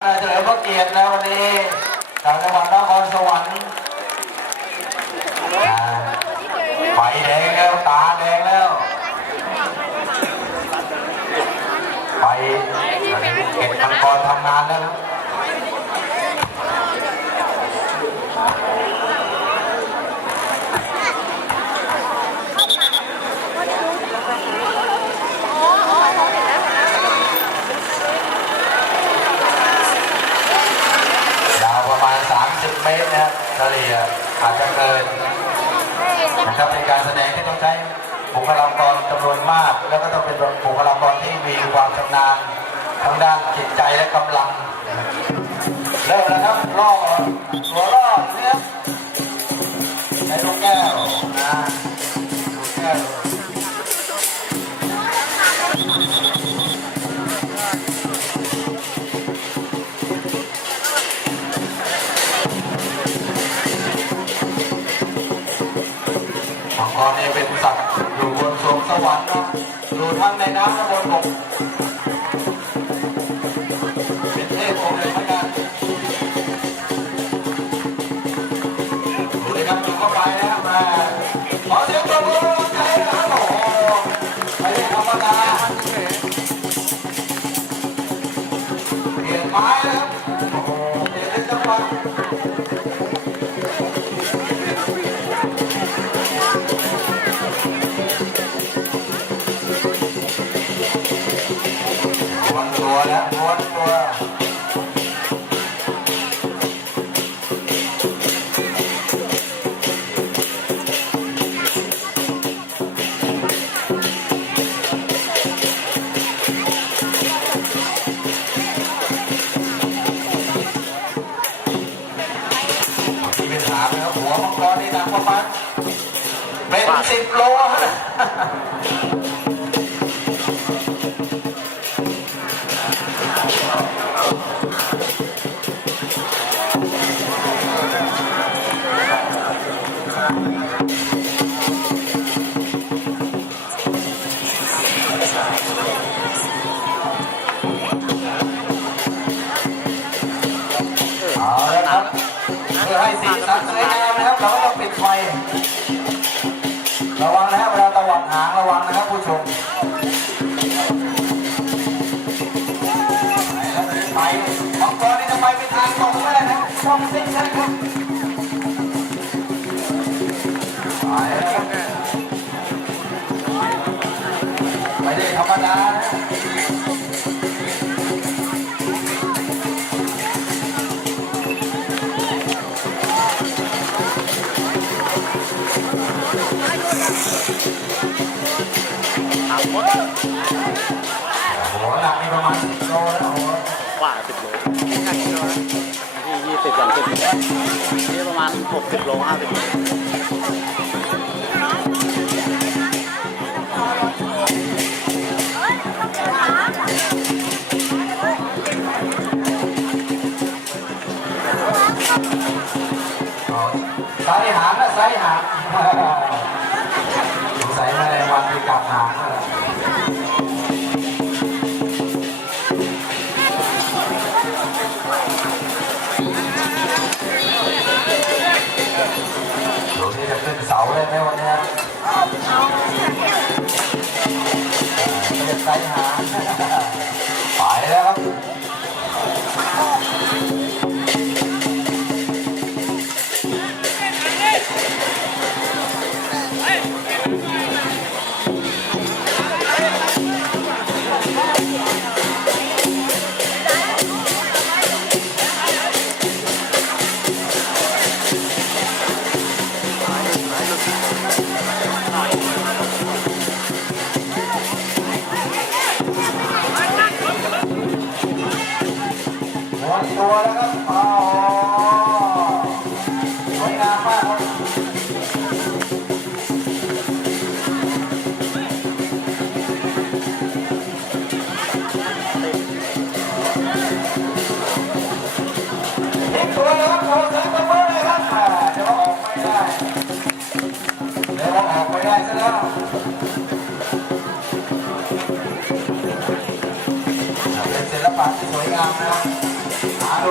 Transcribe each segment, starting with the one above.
เฉลิมพระเกียรตินะวันนี้จากจังหวัดนครสวรรค์อ่าไฟแดงแล้วตาแดงแล้วไปเก็บมังกรทำงานแล้วครับยาวประมาณ 30 เมตรนะเฉลี่ยอาจจะเกินนะครับเป็นการแสดงที่ต้องใช้บุคลากรจำนวนมาก แล้วก็ต้องเป็นบุคลากรที่มีความชำนาญทางด้านจิตใจและกำลังเริ่มแล้วครับล่อหัวล่อเนี่ยในลูกแก้ว มังกรเนี่ยเป็นสัตว์อยู่บนสวงสวรรค์นะอยู่ทั้งในน้ำและบนบก แล้วม้วนตัวที่เป็นหางนะ เอาละครับเพื่อให้สีสันสวยงามนะครับ เราก็ต้องปิดไฟ ระวังนะครับเวลาตะวัดหางระวังนะครับผู้ชม ไม่องซิกแซกครับไปแล้วครับไม่ได้ธรรมดาหัวหนักนี่ประมาณสิบโลแล้วหัวว่าสิบโลที่ยี่สิบสาม สิบนี่ประมาณหกสิบโลห้าสิบโลสายหางนะสายหาง ไม้วนตัวแล้วครับอ๋อสวยงามมากครับทิ้งตัวแล้วครับโดนเสือตะเบอเลยครับอ่าเดี๋ยวออกไม่ได้เดี๋ยวออกไม่ได้ซะแล้วเป็นศิลปะที่สวยงามนะครับ ต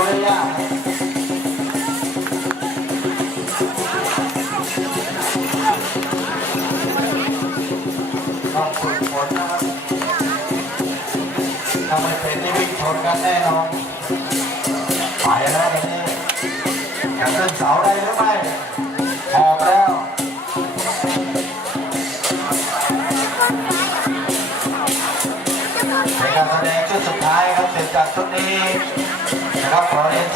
้องฝึกฝนนะครับถ้าไมเป็นนี่วิ่งชนกันแน่นอนไปแล้วทีนี้จะขึ้นเสาได้หรือไม่ออกแล้วในการแสดง ชุดสุดท้ายครับเสร็จากชุดนี้นะครับขอเรียน